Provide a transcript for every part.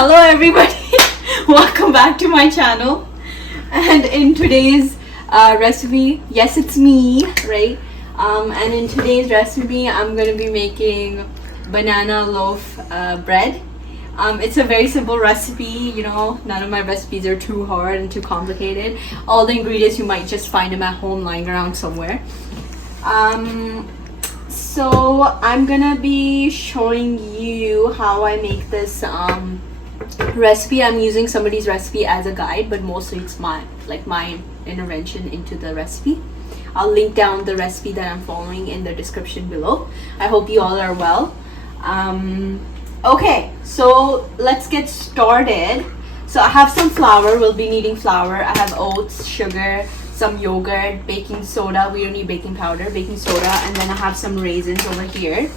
Hello everybody, welcome back to my channel. And in today's recipe, yes, it's me, right? And in today's recipe I'm going to be making banana loaf bread. It's a very simple recipe, you know, none of my recipes are too hard and too complicated. All the ingredients, you might just find them at home lying around somewhere. So I'm gonna be showing you how I make this recipe. I'm using somebody's recipe as a guide, but mostly it's my intervention into the recipe. I'll link down the recipe that I'm following in the description below. I hope you all are well. Okay, so let's get started. So I have some flour. We'll be needing flour. I have oats, sugar, some yogurt, baking soda. We don't need baking powder, baking soda, and then I have some raisins over here,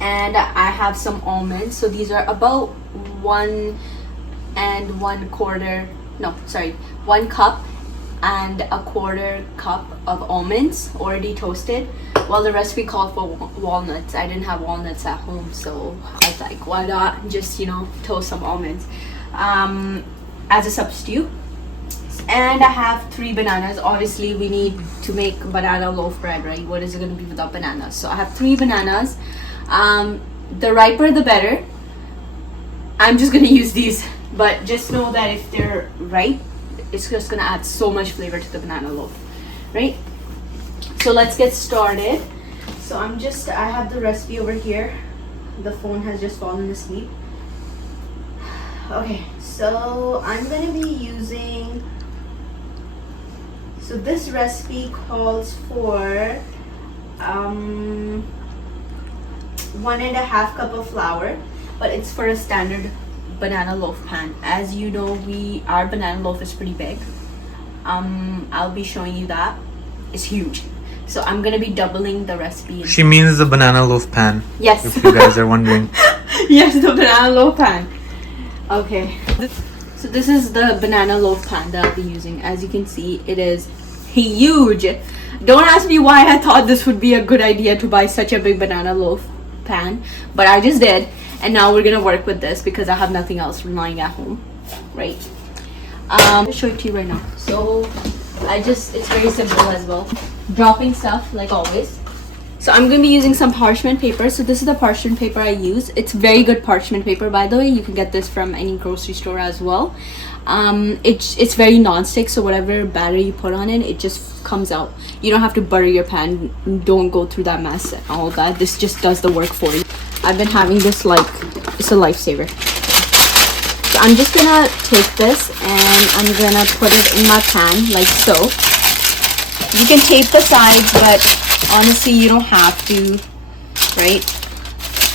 and I have some almonds. So these are about 1 cup and a quarter cup of almonds already toasted. Well, the recipe called for walnuts. I didn't have walnuts at home, so I was like, why not just, you know, toast some almonds as a substitute. And I have 3 bananas. Obviously we need to make banana loaf bread, right? What is it going to be without bananas? So I have 3 bananas. The riper the better. I'm just going to use these, but just know that if they're ripe, it's just going to add so much flavor to the banana loaf, right? So let's get started. So I have the recipe over here. The phone has just fallen asleep. Okay, so I'm going to be using, so this recipe calls for 1.5 cup of flour, but it's for a standard banana loaf pan. As you know, our banana loaf is pretty big. I'll be showing you that. It's huge. So I'm gonna be doubling the recipe. She means the banana loaf pan. Yes. If you guys are wondering. Yes, the banana loaf pan. Okay. So this is the banana loaf pan that I'll be using. As you can see, it is huge. Don't ask me why I thought this would be a good idea to buy such a big banana loaf pan, but I just did. And now we're gonna work with this because I have nothing else lying at home, right? I'll show it to you right now. So it's very simple as well. Dropping stuff like always. So I'm gonna be using some parchment paper. So this is the parchment paper I use. It's very good parchment paper, by the way. You can get this from any grocery store as well. It's very non-stick, so whatever batter you put on it, it just comes out. You don't have to butter your pan. Don't go through that mess and all that. This just does the work for you. I've been having this like it's a lifesaver. So I'm just gonna take this and I'm gonna put it in my pan like so. You can tape the sides, but honestly you don't have to, right?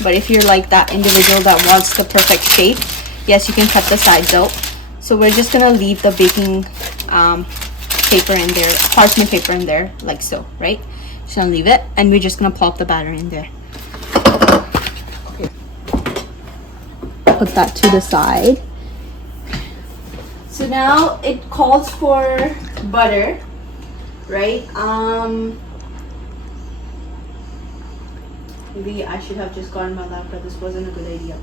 But if you're like that individual that wants the perfect shape, yes, you can cut the sides out. So we're just gonna leave the baking paper in there, parchment paper in there like so, right? Just gonna leave it, and we're just gonna plop the batter in there. Put that to the side. So now it calls for butter, right? Maybe I should have just gotten my laptop. This wasn't a good idea.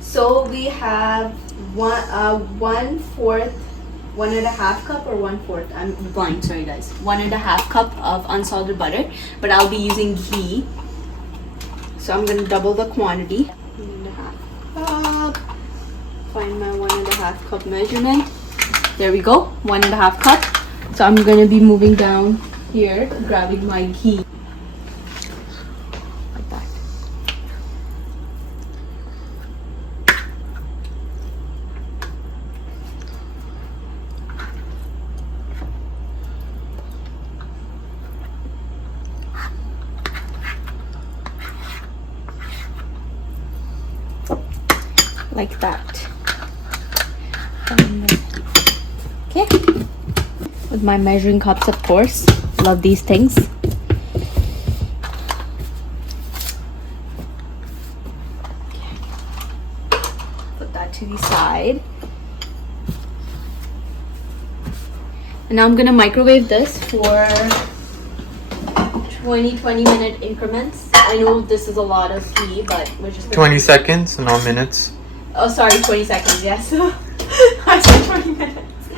So we have 1.5 cup or 1/4. I'm blind, sorry guys. 1.5 cup of unsalted butter, but I'll be using ghee. So I'm gonna double the quantity. 1.5 cup. Find my 1.5 cup measurement. There we go, 1.5 cup. So I'm gonna be moving down here, grabbing my ghee. Like that. Like that. Okay, with my measuring cups, of course. Love these things. Put that to the side. And now I'm gonna microwave this for 20-minute increments. I know this is a lot of ghee, but we're just 20 seconds, not minutes. Oh, sorry, 20 seconds. Yes. I said 20 minutes.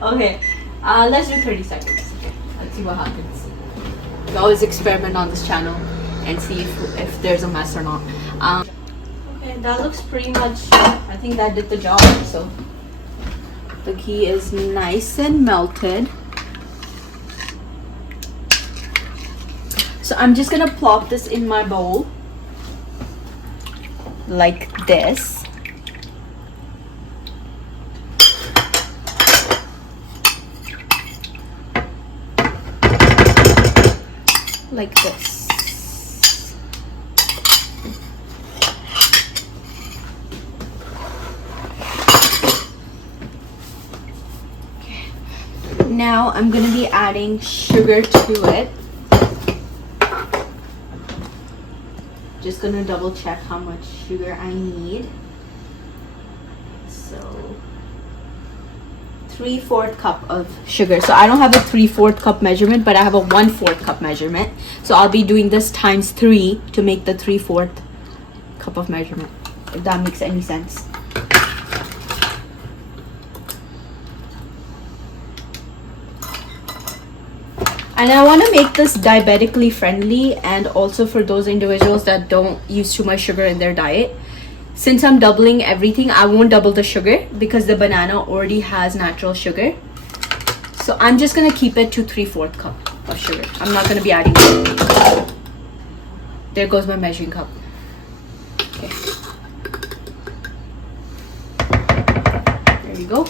Okay. Let's do 30 seconds. Okay. Let's see what happens. We always experiment on this channel and see if there's a mess or not. Okay, that looks pretty much. I think that did the job. So the ghee is nice and melted. So I'm just gonna plop this in my bowl like this. Like this. Okay. Now I'm gonna be adding sugar to it. Just gonna double check how much sugar I need. So 3/4 cup of sugar. So I don't have a 3/4 cup measurement, but I have a 1/4 cup measurement. So I'll be doing this times 3 to make the 3/4 cup of measurement, if that makes any sense. And I want to make this diabetically friendly, and also for those individuals that don't use too much sugar in their diet. Since I'm doubling everything, I won't double the sugar because the banana already has natural sugar. So I'm just going to keep it to 3/4 cup of sugar. I'm not going to be adding more. There goes my measuring cup. Okay. There you go.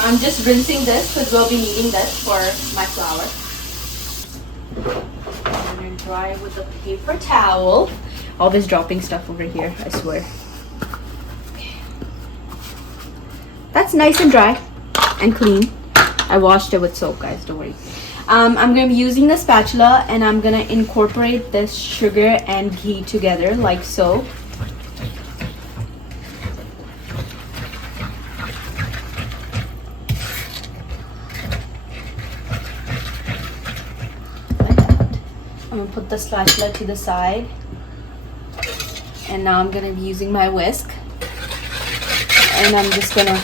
I'm just rinsing this because we'll be needing this for my flour. I'm going to dry it with a paper towel. Always dropping stuff over here, I swear. Okay. That's nice and dry and clean. I washed it with soap, guys, don't worry. I'm going to be using the spatula, and I'm going to incorporate this sugar and ghee together like so. I'm gonna put the spatula to the side, and now I'm gonna be using my whisk, and I'm just gonna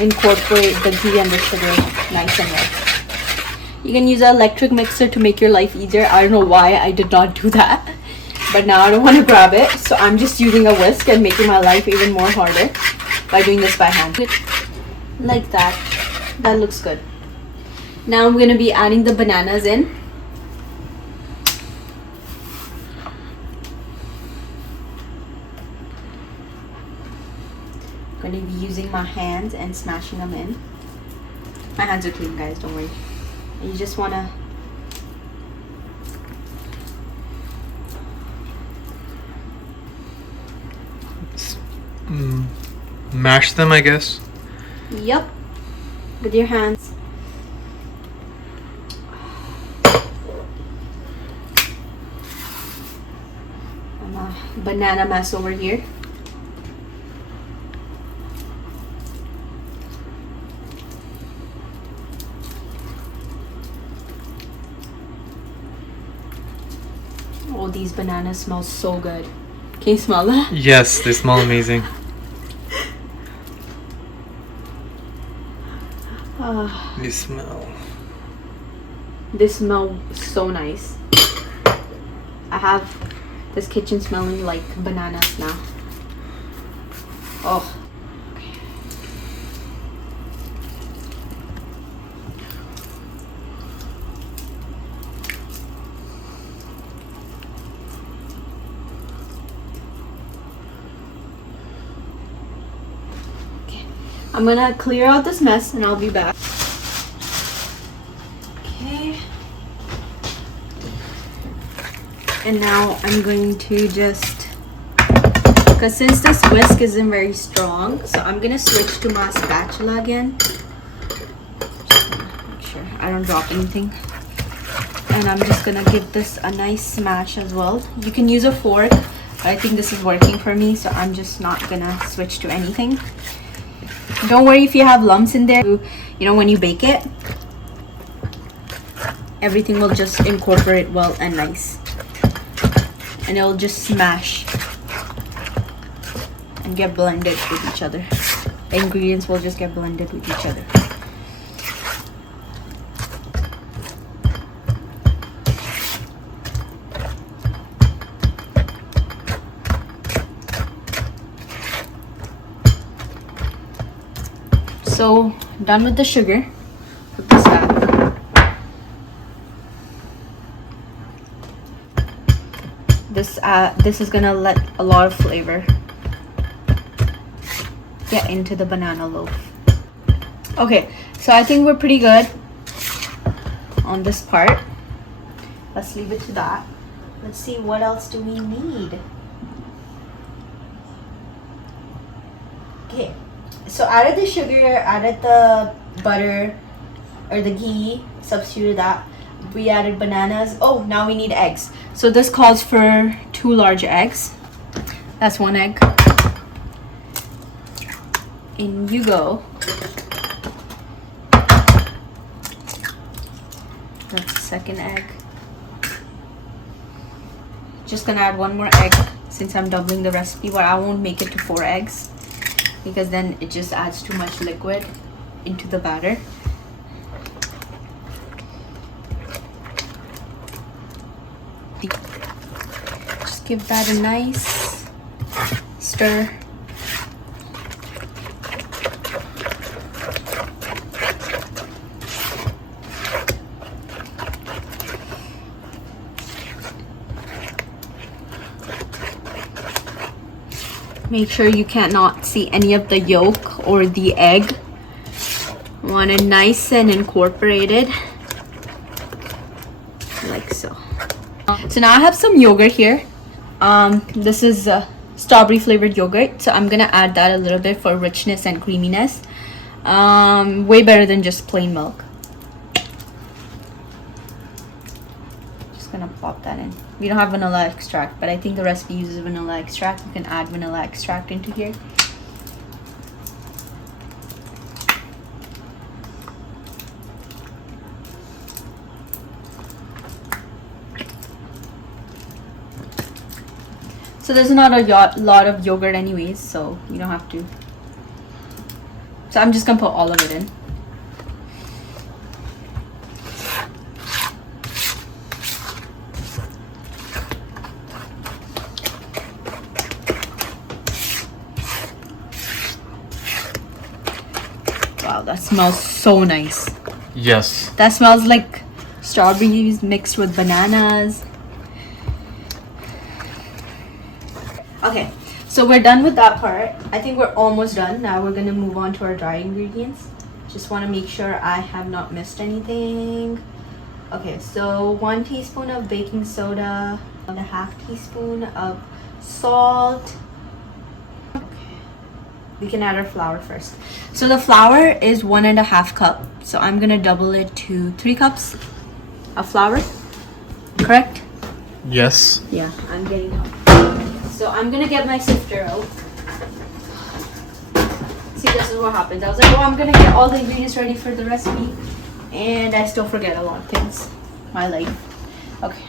incorporate the ghee and the sugar nice and well. You can use an electric mixer to make your life easier. I don't know why I did not do that, but now I don't want to grab it, so I'm just using a whisk and making my life even more harder by doing this by hand. Like that. That looks good. Now I'm gonna be adding the bananas in. Going to be using my hands and smashing them in. My hands are clean, guys, don't worry. And you just want to mash them, I guess. Yep, with your hands. And a banana mess over here. Oh, these bananas smell so good. Can you smell that? Yes, they smell amazing. They smell. They smell so nice. I have this kitchen smelling like bananas now. Oh. I'm gonna clear out this mess and I'll be back. Okay. And now I'm going to just, because since this whisk isn't very strong, so I'm gonna switch to my spatula again. Just make sure I don't drop anything. And I'm just gonna give this a nice smash as well. You can use a fork, but I think this is working for me, so I'm just not gonna switch to anything. Don't worry if you have lumps in there, you know, when you bake it. everything will just incorporate well and nice. And it'll just smash and get blended with each other. The ingredients will just get blended with each other. So, done with the sugar. Put this back. This is gonna let a lot of flavor get into the banana loaf. Okay, so I think we're pretty good on this part. Let's leave it to that. Let's see, what else do we need? Okay, so added the sugar, added the butter or the ghee, substituted that. We added bananas. Oh, now we need eggs. So this calls for 2 large eggs. That's 1 egg. In you go. That's the second egg. Just gonna add 1 more egg since I'm doubling the recipe, but I won't make it to 4 eggs because then it just adds too much liquid into the batter. Just give that a nice stir. Make sure you cannot see any of the yolk or the egg. Want it nice and incorporated, like so. So now I have some yogurt here. This is strawberry flavored yogurt, so I'm gonna add that a little bit for richness and creaminess. Way better than just plain milk. Just gonna plop that in. We don't have vanilla extract, but I think the recipe uses vanilla extract. You can add vanilla extract into here. So there's not a lot of yogurt anyways, so you don't have to. So I'm just gonna put all of it in. Wow, that smells so nice. Yes. That smells like strawberries mixed with bananas. Okay, so we're done with that part. I think we're almost done. Now we're gonna move on to our dry ingredients. Just want to make sure I have not missed anything. Okay, so 1 teaspoon of baking soda, 1/2 teaspoon of salt. Okay, we can add our flour first. So the flour is 1.5 cup. So I'm gonna double it to 3 cups of flour. Correct? Yes. Yeah, I'm getting help. So I'm gonna get my sifter out. See, this is what happens. I was like, oh, I'm gonna get all the ingredients ready for the recipe, and I still forget a lot of things. My life. Okay.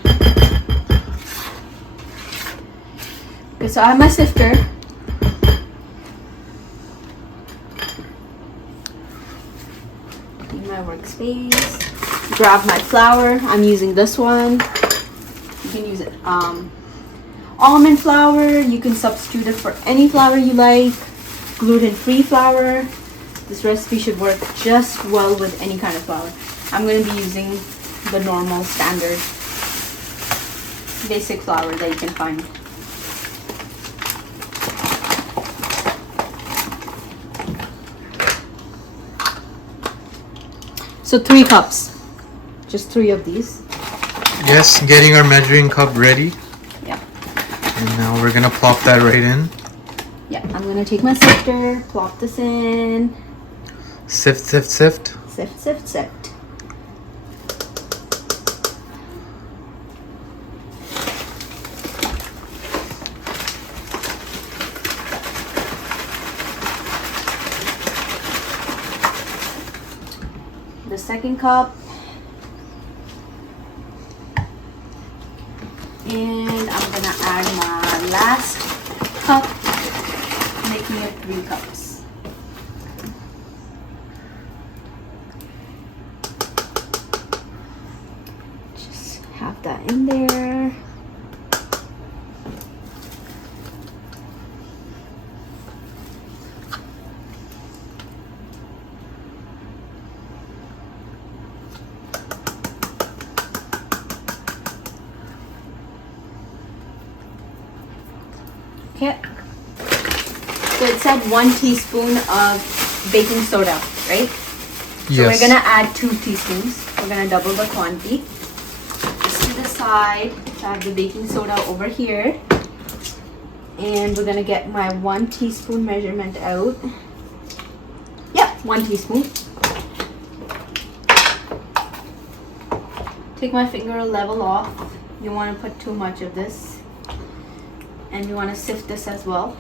Okay, so I have my sifter. In my workspace. Grab my flour. I'm using this one. You can use it. Almond flour, you can substitute it for any flour you like. Gluten-free flour. This recipe should work just well with any kind of flour. I'm going to be using the normal standard basic flour that you can find. So 3 cups. Just 3 of these. Yes, getting our measuring cup ready. Yeah. And now we're gonna plop that right in. Yeah, I'm gonna take my sifter, plop this in. Sift, sift, sift. Sift, sift, sift. The second cup. And I'm gonna add my last cup, making it 3 cups. Just have that in there. Okay. So it said 1 teaspoon of baking soda, right? So Yes. we're gonna add 2 teaspoons. We're gonna double the quantity. Just to the side, so I have the baking soda over here. And we're gonna get my 1 teaspoon measurement out. Yep, 1 teaspoon. Take my finger level off. You wanna put too much of this. And you want to sift this as well.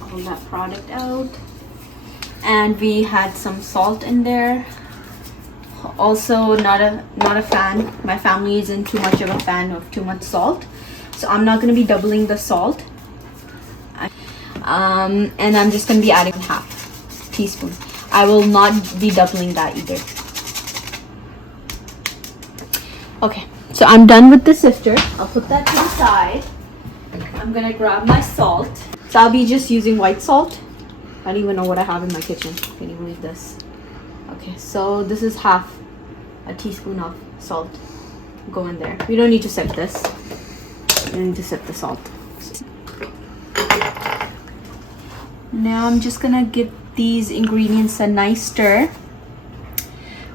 Pull that product out. And we had some salt in there. Also not a fan. My family isn't too much of a fan of too much salt. So I'm not going to be doubling the salt. And I'm just going to be adding half teaspoon. I will not be doubling that either. Okay, so I'm done with the sifter. I'll put that to the side. I'm gonna grab my salt. So I'll be just using white salt. I don't even know what I have in my kitchen. Can you believe this? Okay, so this is half a teaspoon of salt. Go in there. You don't need to sift this. You don't need to sift the salt. Now I'm just gonna give these ingredients a nice stir.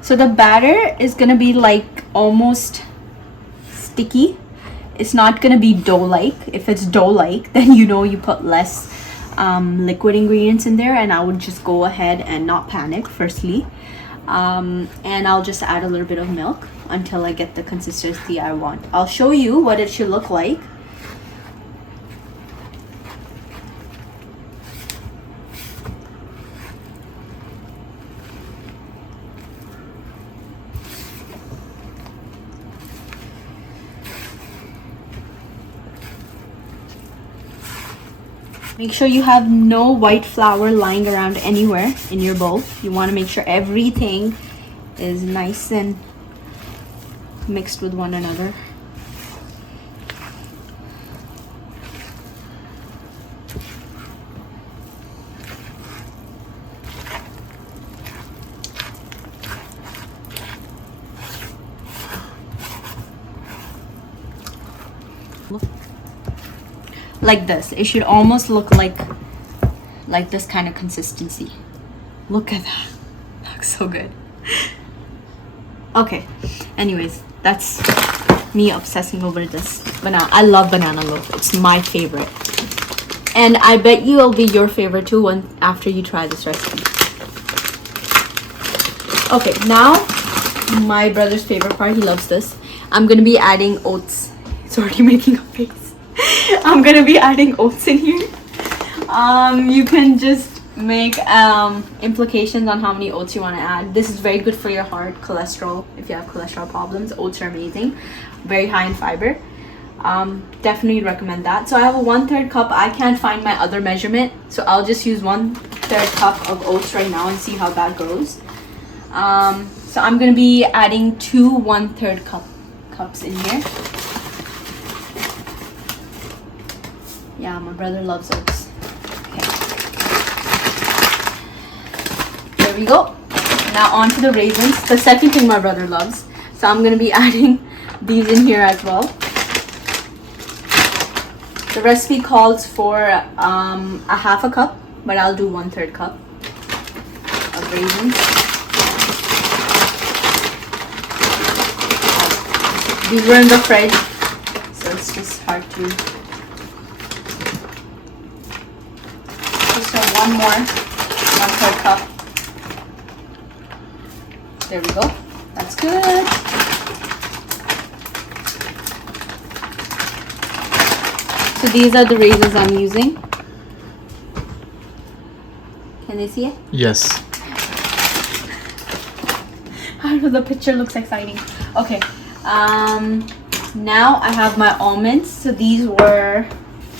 So the batter is gonna be like almost sticky. It's not gonna be dough-like. If it's dough-like, then you know you put less liquid ingredients in there, and I would just go ahead and not panic firstly. And I'll just add a little bit of milk until I get the consistency I want. I'll show you what it should look like. Make sure you have no white flour lying around anywhere in your bowl. You want to make sure everything is nice and mixed with one another. Like this. It should almost look like this kind of consistency. Look at that. Looks so good. Okay. Anyways, that's me obsessing over this banana. I love banana loaf. It's my favorite. And I bet you it'll be your favorite too after you try this recipe. Okay, now my brother's favorite part. He loves this. I'm gonna be adding oats. It's already making a face. I'm gonna be adding oats in here. You can just make implications on how many oats you want to add. This is very good for your heart, cholesterol. If you have cholesterol problems, oats are amazing. Very high in fiber. Definitely recommend that. So I have a 1/3 cup. I can't find my other measurement, so I'll just use 1/3 cup of oats right now and see how that goes. So I'm gonna be adding 2 1/3 cups in here. Yeah, my brother loves oats. Okay. There we go. Now on to the raisins. The second thing my brother loves. So I'm going to be adding these in here as well. The recipe calls for a half a cup, but I'll do 1/3 cup of raisins. These were in the fridge, so it's just hard to... So one more, 1/3 cup. There we go. That's good. So these are the raisins I'm using. Can they see it? Yes. I don't know, the picture looks exciting. Okay. Now I have my almonds. So these were,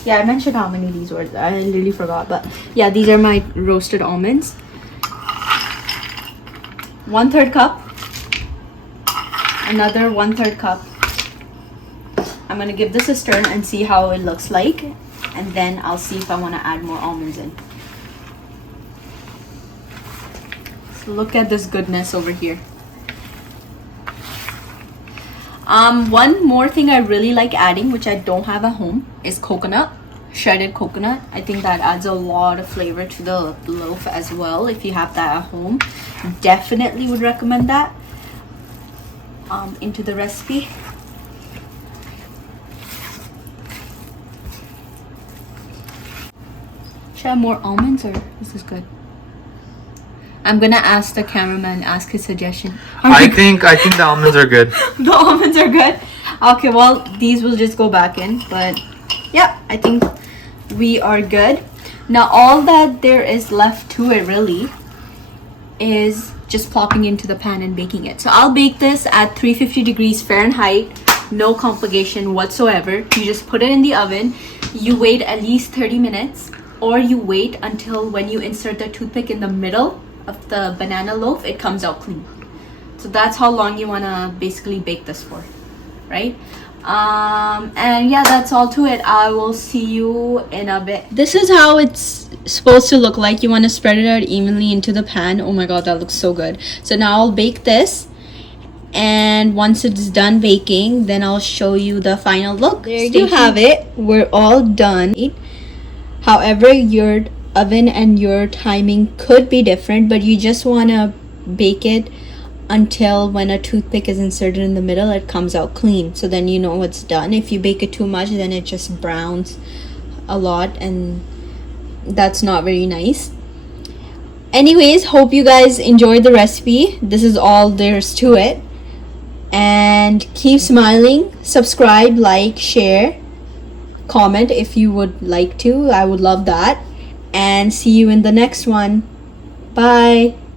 yeah, I mentioned how many these were. I literally forgot, but yeah, these are my roasted almonds. 1/3 cup. Another 1/3 cup. I'm gonna give this a stir and see how it looks like, and then I'll see if I want to add more almonds in. So look at this goodness over here. One more thing I really like adding, which I don't have at home, is coconut, shredded coconut. I think that adds a lot of flavor to the loaf as well. If you have that at home, definitely would recommend that into the recipe. Should I have more almonds or is this good? I'm gonna ask the cameraman, ask his suggestion. I think the almonds are good. The almonds are good. Okay, well, these will just go back in, but yeah, I think we are good. Now all that there is left to it really is just plopping into the pan and baking it. So I'll bake this at 350 degrees Fahrenheit, no complication whatsoever. You just put it in the oven, you wait at least 30 minutes, or you wait until when you insert the toothpick in the middle of the banana loaf, it comes out clean. So that's how long you want to basically bake this for, right? And yeah, that's all to it. I will see you in a bit. This is how it's supposed to look like. You want to spread it out evenly into the pan. Oh my god, that looks so good. So now I'll bake this, and once it's done baking, then I'll show you the final look. There you have it. We're all done. However, your oven and your timing could be different, but you just want to bake it until when a toothpick is inserted in the middle, it comes out clean. So then you know it's done. If you bake it too much, then it just browns a lot, and that's not very nice. Anyways, hope you guys enjoyed the recipe. This is all there's to it. And keep smiling. Subscribe, like, share, comment if you would like to. I would love that. And see you in the next one. Bye.